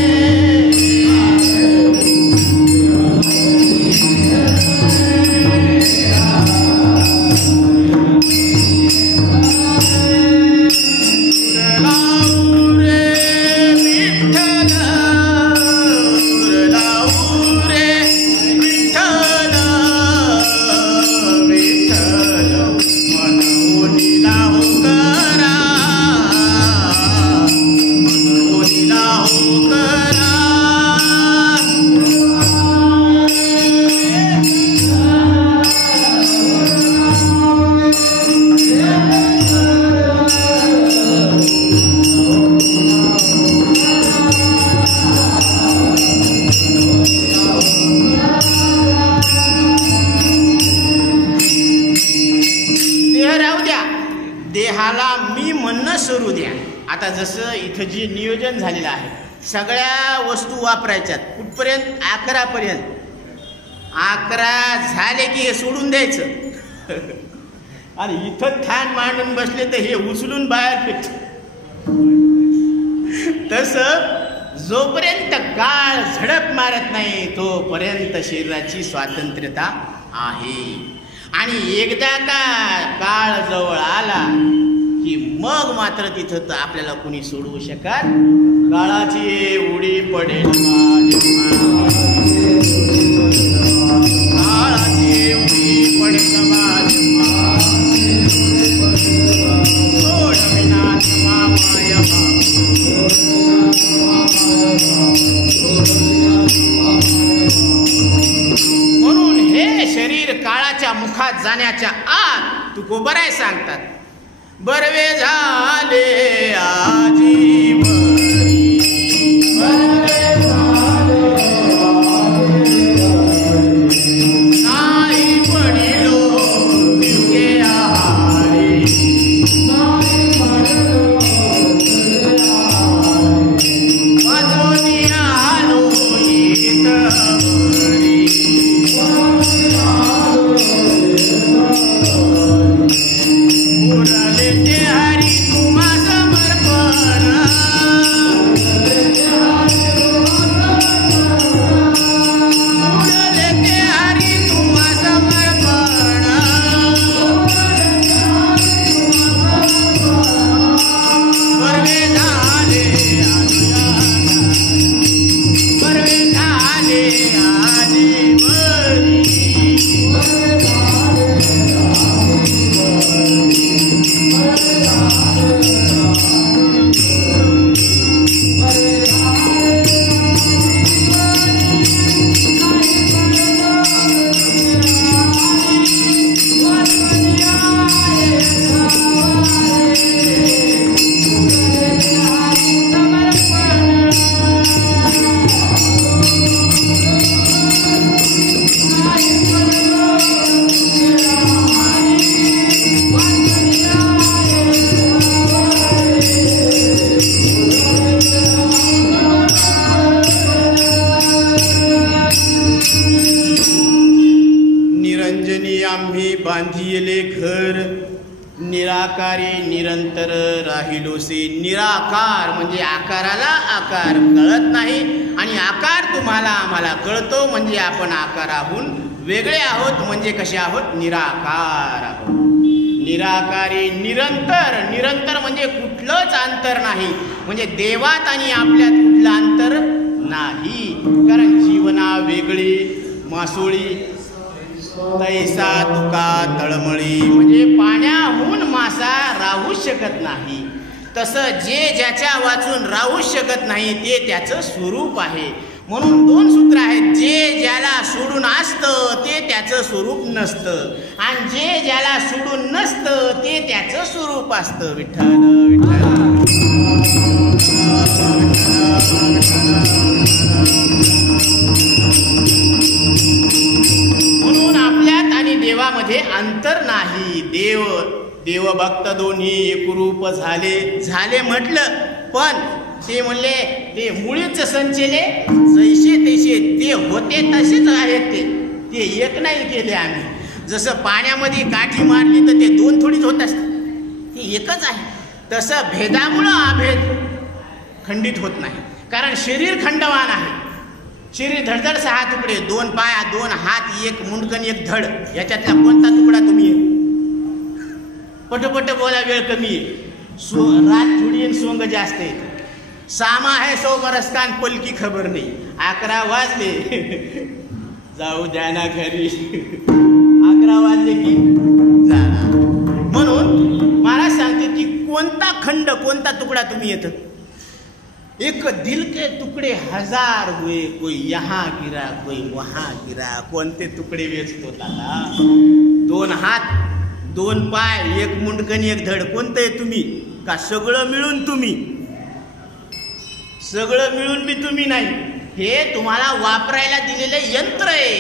देहाला मी म्हणणं सुरू द्या. आता जसं इथं जे नियोजन झालेलं आहे सगळ्या वस्तू वापरायच्यात कुठपर्यंत 11 पर्यंत. 11 झाले की हे सोडून द्यायचं आणि इथं ठाण मांडून बसले तर हे उचलून बाहेर फेकत. तसं जोपर्यंत काळ झडप मारत नाही तोपर्यंत शरीराची स्वातंत्र्यता आहे. आणि एकदा का काळ जवळ आला की मग मात्र तिथं तर आपल्याला कुणी सोडवू शकत. काळाची उडी पडेल काळाची उडी पडेल म्हणून हे शरीर काळाच्या मुखात जाण्याच्या आत तू गोबराय सांगतात. बरवे झाले आजी नाही पडिलो तुझे आहारी वाजोनी आलो येत उरले ते हरी तुम्हा समर्पण उरले ते हरी तुम्हा समर्पण बरवे झाले बरवे झाले आजीवरी आम्ही बांधिले घर निराकारी निरंतर राहिलोसे. निराकार म्हणजे आकाराला आकार कळत नाही आणि आकार तुम्हाला आम्हाला कळतो म्हणजे आपण आकाराहून वेगळे आहोत. म्हणजे कसे आहोत? निराकार आहोत. निराकारी निरंतर. निरंतर म्हणजे कुठलंच अंतर नाही. म्हणजे देवात आणि आपल्यात कुठलं अंतर नाही. कारण जीवना वेगळी मासोळी तैसा तुका तळमळी. म्हणजे पाण्याहून मासा राहू शकत नाही. तसं जे ज्याच्या वाचून राहू शकत नाही ते त्याचं स्वरूप आहे. म्हणून 2 सूत्र आहेत. जे ज्याला सोडून असतं ते त्याचं स्वरूप नसतं आणि जे ज्याला सोडून नसतं ते त्याचं स्वरूप असतं. विठ्ठल विठ्ठल म्हणून आपल्यात आणि देवामध्ये अंतर नाही. देवभक्त दोन्ही एकरूप झाले म्हटलं पण ते म्हणले ते मुळीच संचेले जैसे तैसे ते होते तसेच आहेत. ते एक नाही केले आम्ही. जसं पाण्यामध्ये काठी मारली तर ते 2 थोडीच होत असतात. ते एकच आहे. तसं भेदामुळं अभेद खंडित होत नाही. कारण शरीर खंडवान आहे. शरीर धडधड 6 तुकडे, 2 पाय, 2 हात, 1 मुंडकन, 1 धड. याच्यातला कोणता तुकडा तुम्ही आहे? पटपट बोला, वेळ कमी आहे. रात थोडी आणि सोंग जास्त आहे. सामा है 100 बरस कान पलकी खबर नाही. 11 वाजले जाऊ द्या ना घरी. 11 वाजले की जाणार. म्हणून मला सांगते की कोणता खंड कोणता तुकडा तुम्ही येत. एक दिल के टुकड़े 1000 हुए, कोई यहाँ गिरा कोई वहाँ गिरा. कोणते तुकडे वेचतो दादा? 2 हात, 2 पाय, 1 मुंडकन, 1 धड. कोणतं आहे तुम्ही? का सगळं मिळून तुम्ही? सगळं मिळून बी तुम्ही नाही. हे तुम्हाला वापरायला दिलेले यंत्र आहे.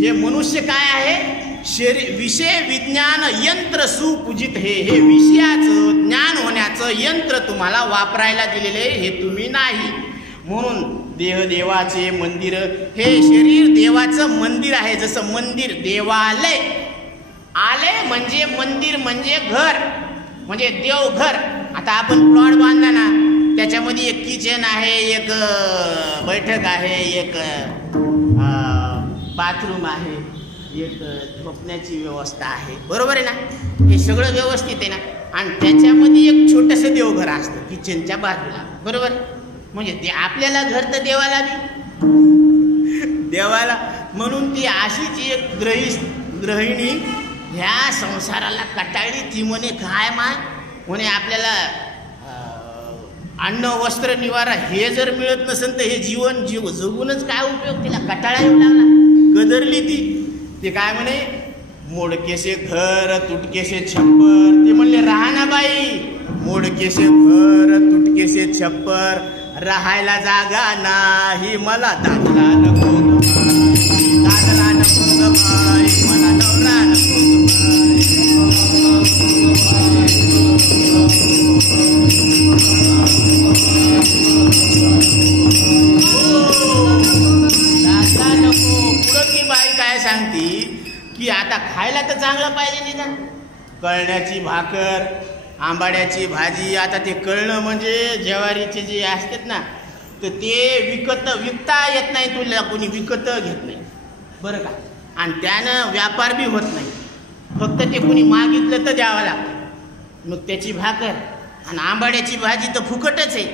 हे मनुष्य काय आहे? विषय विज्ञान यंत्र सुपूजित हे विषयाचं ज्ञान होण्याचं यंत्र तुम्हाला वापरायला दिलेले हे तुम्ही नाही. म्हणून देवाचे मंदिर, हे शरीर देवाचं मंदिर आहे. जसं मंदिर देवालय, आलय म्हणजे मंदिर म्हणजे घर, म्हणजे देवघर. आता आपण प्लॉट बांधला ना, त्याच्यामध्ये एक किचन आहे, एक बैठक आहे, एक बाथरूम आहे, एक झोपण्याची व्यवस्था आहे, बरोबर आहे ना. हे सगळं व्यवस्थित आहे ना. आणि त्याच्यामध्ये एक छोटंसं देवघर असतं किचनच्या बाजूला, बरोबर. म्हणजे आपल्याला घर तर देवाला बी देवाला. म्हणून ती अशीच एक गृहिणी ह्या संसाराला कटाळली. ती म्हणे काय माय म्हणे, आपल्याला अन्न वस्त्र निवारा हे जर मिळत नसेल तर हे जीवन जगूनच काय उपयोग. तिला कटाळा येऊ लागला, गदरली ती. ते काय म्हणे, मोडकेसे घर तुटकेसे छप्पर. ते म्हणले राहा ना बाई, मोडकेसे घर तुटकेसे छप्पर, राहायला जागा नाही मला दादला नको ग बाई, दादला नको ग बाई, मला नवरा नको ग दादला नको. पुढं ती बाई काय सांगती की आता खायला तर चांगलं पाहिजे निदान. कळण्याची भाकर, आंबाड्याची भाजी. आता ते कळणं म्हणजे ज्वारीचे जे असतात ना, तर ते विकता येत नाही, तुला कोणी विकत घेत नाही, बरं का. आणि त्यानं व्यापार बी होत नाही, फक्त ते कोणी मागितलं तर द्यावं लागतं. मग त्याची भाकर आणि आंबाड्याची भाजी तर फुकटच आहे.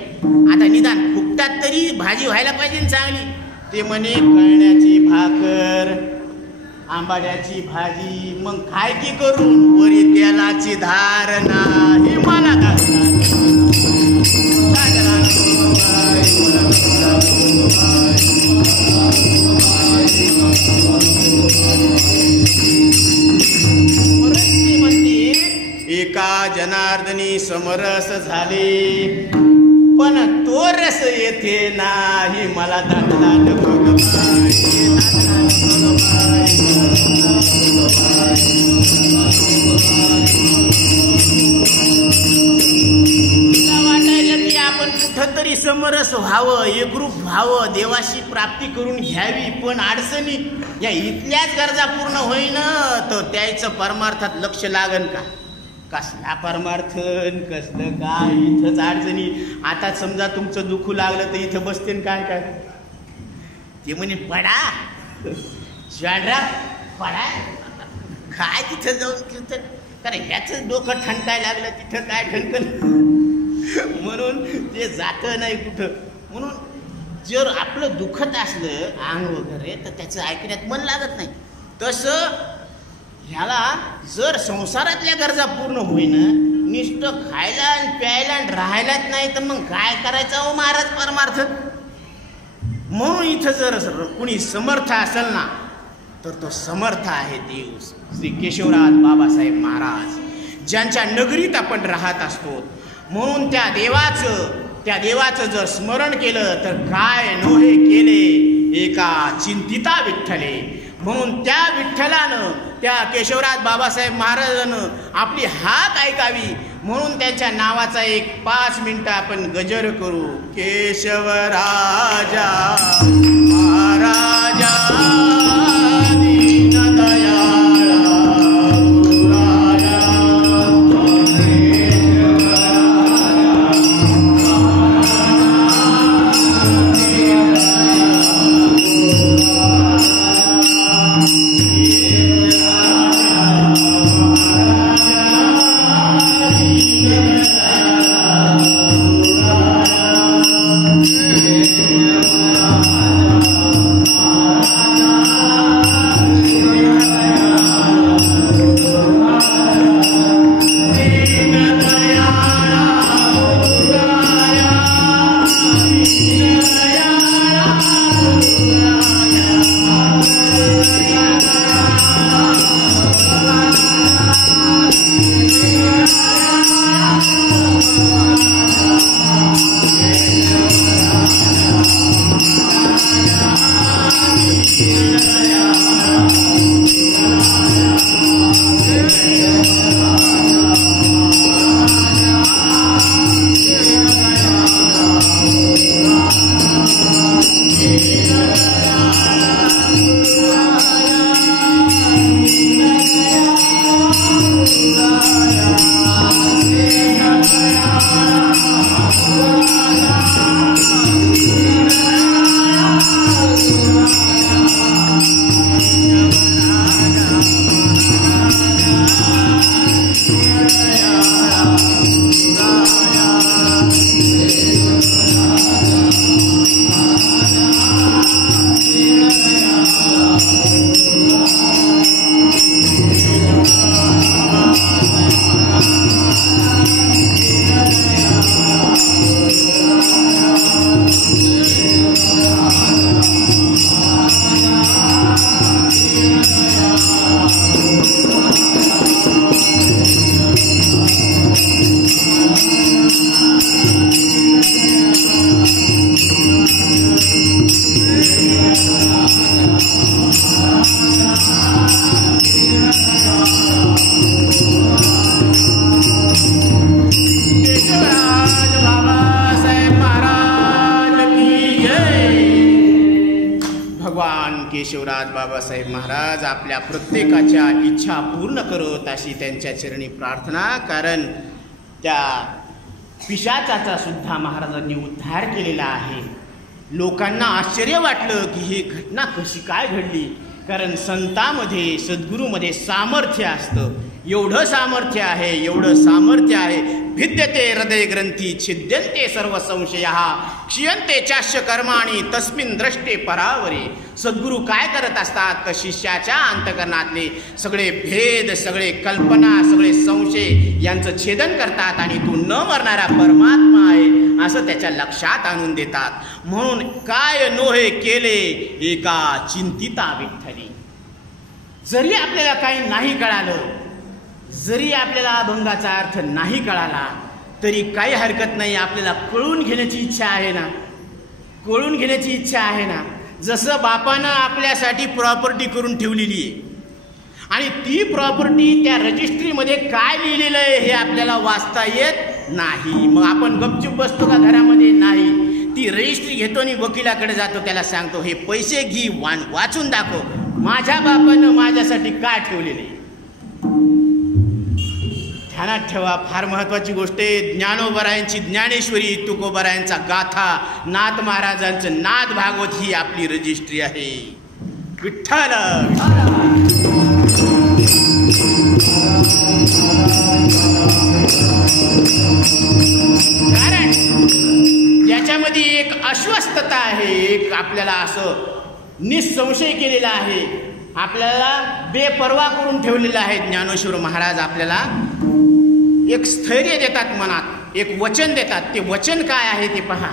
आता निदान फुकटात तरी भाजी व्हायला पाहिजे चांगली. ते म्हणे कळण्याची भाकर, आंबाड्याची भाजी, मग खाय की करून वरी तेलाची धार नाही मला म्हणते एका जनार्दनी समरस झाले, पण तो रस येथे नाही मला दादला नको ग बाई, दादला नको ग तुला वाटायला की आपण कुठंतरी समरस व्हावं, एकरूप व्हावं, देवाशी प्राप्ती करून घ्यावी. पण अडचणी या इथल्याच गरजा पूर्ण होईन तर त्याचं परमार्थात लक्ष लागन का? कसला परमार्थन, कसलं काय, इथंच अडचणी. आता समजा तुमचं दुखू लागलं तर इथं बसते काय काय. ते म्हणे पडा जाडरा पडा, काय तिथं जाऊन तिथं, कारण ह्याच डोकं ठणकाय लागलं, तिथं काय ठणकन. म्हणून ते जातं नाही कुठं. म्हणून जर आपलं दुखत असलं अंग वगैरे तर त्याचं ऐकण्यात मन लागत नाही. तसं ह्याला जर संसारातल्या गरजा पूर्ण होईन, नुसतं खायला आणि प्यायला आणि राहायलाच नाही तर मग काय करायचं हो महाराज परमार्थ. म्हणून इथं जर कुणी समर्थ असेल ना तर तो समर्थ आहे देव श्री केशवराज बाबासाहेब महाराज, ज्यांच्या नगरीत आपण राहत असतो. म्हणून त्या देवाचं जर स्मरण केलं तर काय नोहे केले एका चिंतिता विठ्ठले. म्हणून त्या विठ्ठलानं, त्या केशवराज बाबासाहेब महाराजानं आपली हाक ऐकावी म्हणून त्यांच्या नावाचा एक 5 मिनिटं आपण गजर करू. केशवराजा महाराजा Hare केशवराज बाबासाहेब महाराज आपल्या प्रत्येकाच्या इच्छा पूर्ण करत अशी त्यांच्या चरणी प्रार्थना. कारण त्या पिशाचाचा सुद्धा महाराजांनी उद्धार केलेला आहे. लोकांना आश्चर्य वाटलं की ही घटना कशी काय घडली. कारण संतांमध्ये सद्गुरूमध्ये सामर्थ्य असतं. एवढं सामर्थ्य आहे, एवढं सामर्थ्य आहे. भिद्यते हृदय ग्रंथी छिद्यन्ते सर्व संशयः क्षीयन्ते चास्य कर्माणि तस्मिन् द्रष्टे परावरे. सद्गुरू काय करत असतात तर शिष्याच्या अंतकरणातले सगळे भेद, सगळे कल्पना, सगळे संशय यांचं छेदन करतात आणि तू न मरणारा परमात्मा आहे असं त्याच्या लक्षात आणून देतात. म्हणून काय नोहे केले एका चिंतिता विठ्ठली. जरी आपल्याला काही नाही कळालं, जरी आपल्याला अभंगाचा अर्थ नाही कळाला तरी काही हरकत नाही. आपल्याला कळून घेण्याची इच्छा आहे ना, कळून घेण्याची इच्छा आहे ना. जसं बापानं आपल्यासाठी प्रॉपर्टी करून ठेवलेली आहे आणि ती प्रॉपर्टी त्या रजिस्ट्रीमध्ये काय लिहिलेलं आहे हे आपल्याला वाचता येत नाही. मग आपण गपचूप बसतो का घरामध्ये? नाही. ती रजिस्ट्री घेतो आणि वकिलाकडे जातो, त्याला सांगतो हे पैसे घे, वाचून दाखव माझ्या बापानं माझ्यासाठी काय ठेवलेलं आहे. ध्यानात ठेवा, फार महत्त्वाची गोष्ट आहे. ज्ञानोबरायांची ज्ञानेश्वरी, तुकोबरायांचा गाथा, नाथ महाराजांचं नाथ भागवत ही आपली रजिस्ट्री आहे. विठ्ठल कारण याच्यामध्ये एक अस्वस्थता आहे, एक आपल्याला असं निसंशय केलेला आहे, आपल्याला बेपर्वा करून ठेवलेलं आहे. ज्ञानेश्वर महाराज आपल्याला एक स्थैर्य देतात, मनात एक वचन देतात. ते वचन काय आहे ते पहा.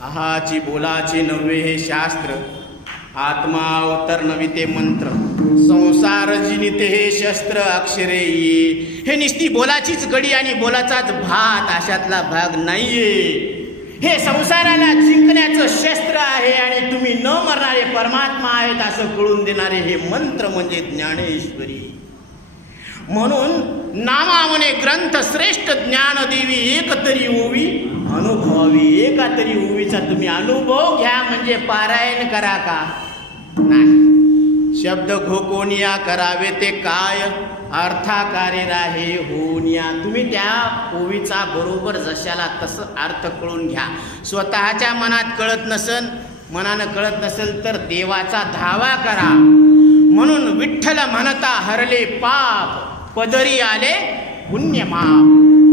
आहाची बोलाचे नव्हे हे शास्त्र, आत्मा अवतर नविते मंत्र, संसार जिनिते हे शस्त्र अक्षरे ये. हे नुसती बोलाचीच गडी आणि बोलाचाच भात अशातला भाग नाहीये. हे संसाराला जिंकण्याचं शस्त्र आहे आणि तुम्ही न मरणारे परमात्मा आहेत असं कळून देणारे हे मंत्र म्हणजे ज्ञानेश्वरी. म्हणून नामा म्हणे ग्रंथ श्रेष्ठ ज्ञान देवी एक तरी ओवी अनुभवावी. एका तरी ओवीचा तुम्ही अनुभव घ्या. म्हणजे पारायण करा का? नाही. शब्द घोकोनिया करावे ते काय, अर्थाकारे राहे होनिया. तुम्ही त्या ओवीचा बरोबर जशाला तसं अर्थ कळून घ्या. स्वतःच्या मनात कळत नसेल, मनानं कळत नसेल तर देवाचा धावा करा. म्हणून विठ्ठल म्हणता हरले पाप, पदरी आले पुण्यमाप.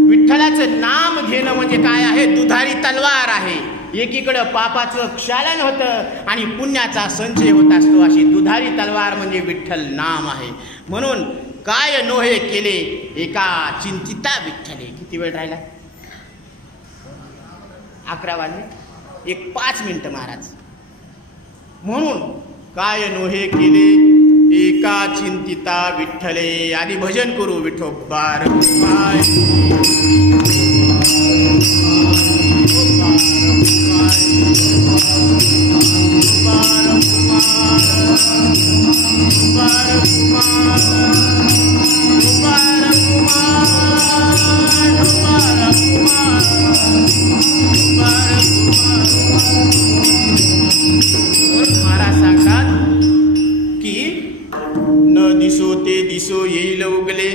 विठ्ठलाचं नाम घेणं म्हणजे काय आहे? दुधारी तलवार आहे. एकीकडं पापाचं क्षालन होतं आणि पुण्याचा संचय होत असतो. अशी दुधारी तलवार म्हणजे विठ्ठल नाम आहे. म्हणून काय नोहे केले एका चिंतिता विठ्ठले. किती वेळ राहिला? 11 वाजले, एक 5 मिनिटं महाराज. म्हणून काय नोहे केले एका चिंतिता विठ्ठले. आधी भजन करू. विठोबार महाराज सांगतात की न दिसो ते दिसो येईल उगले,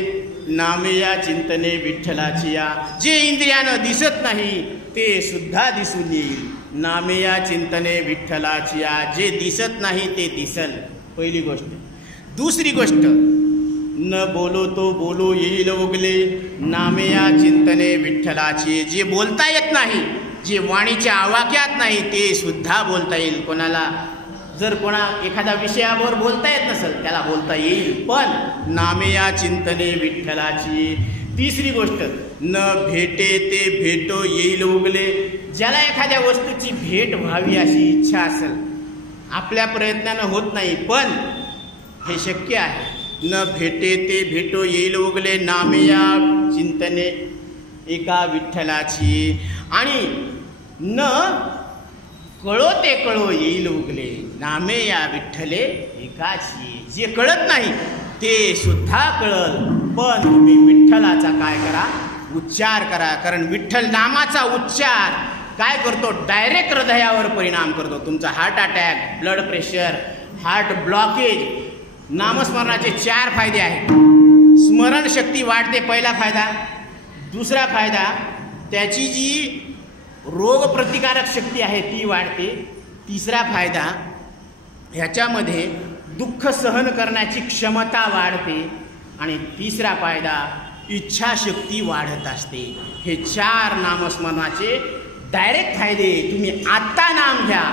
नामे या चिंतने विठ्ठलाची या. जे इंद्रियानं दिसत नाही ते सुद्धा दिसून येईल. नामे या चिंतने विठ्ठलाची या. जे दिसत नाही ते दिसल. पहिली गोष्ट. दुसरी गोष्ट, न बोलो तो बोलो येईल उगले, नामे या चिंतने विठ्ठलाची. जे बोलता येत नाही, जे वाणीच्या आवाक्यात नाही ते सुद्धा बोलता येईल. कोणाला जर कोणा एखाद्या विषयावर बोलता येत नसेल त्याला बोलता येईल. पण नामे या चिंतने विठ्ठलाची. तिसरी गोष्ट, न भेटे ते भेटो येईल उगले. ज्याला एखाद्या वस्तूची भेट व्हावी अशी इच्छा असेल, आपल्या प्रयत्नानं होत नाही पण हे शक्य आहे. न भेटे ते भेटो येईल उगले, नामे या चिंतने एका विठ्ठलाची. आणि न कळो ते कळो येईल उगले, नामे या विठ्ठले एकाची. जे कळत नाही ते सुद्धा कळल. पण तुम्ही विठ्ठलाचा काय करा? उच्चार करा. कारण विठ्ठल नामाचा उच्चार काय करतो? डायरेक्ट हृदयावर परिणाम करतो. तुमचा heart attack, blood pressure heart blockage, नामस्मरणाचे 4 फायदे आहेत. स्मरणशक्ती वाढते, पहिला फायदा. दुसरा फायदा, त्याची जी रोगप्रतिकारक शक्ती आहे ती वाढते. तिसरा फायदा, ह्याच्यामध्ये दुःख सहन करण्याची क्षमता वाढते. आणि तिसरा फायदा, इच्छाशक्ती वाढत असते. हे 4 नामस्मरणाचे डायरेक्ट फायदे. तुम्ही आत्ता नाम घ्या,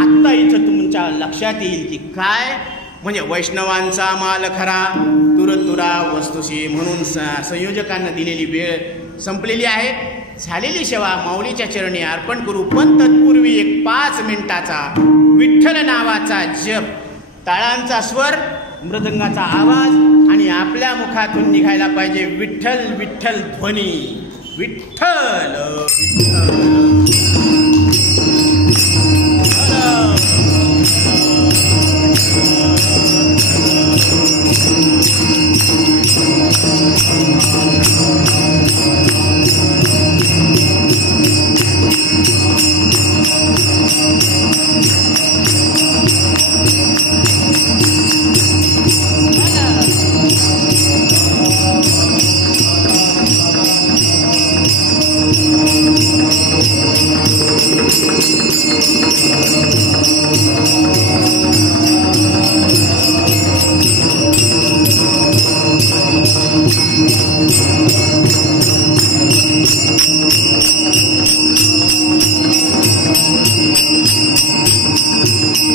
आत्ता इथं तुमच्या लक्षात येईल की काय म्हणजे वैष्णवांचा माल खरा, तुरतुरा वस्तुशी. म्हणून संयोजकांना दिलेली वेळ संपलेली आहे. झालेली सेवा माऊलीच्या चरणी अर्पण करू. पण तत्पूर्वी एक 5 मिनिटाचा विठ्ठल नावाचा जप, टाळांचा स्वर, मृदंगाचा आवाज आणि आपल्या मुखातून निघायला पाहिजे विठ्ठल विठ्ठल ध्वनी. Vitthal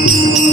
Thank you.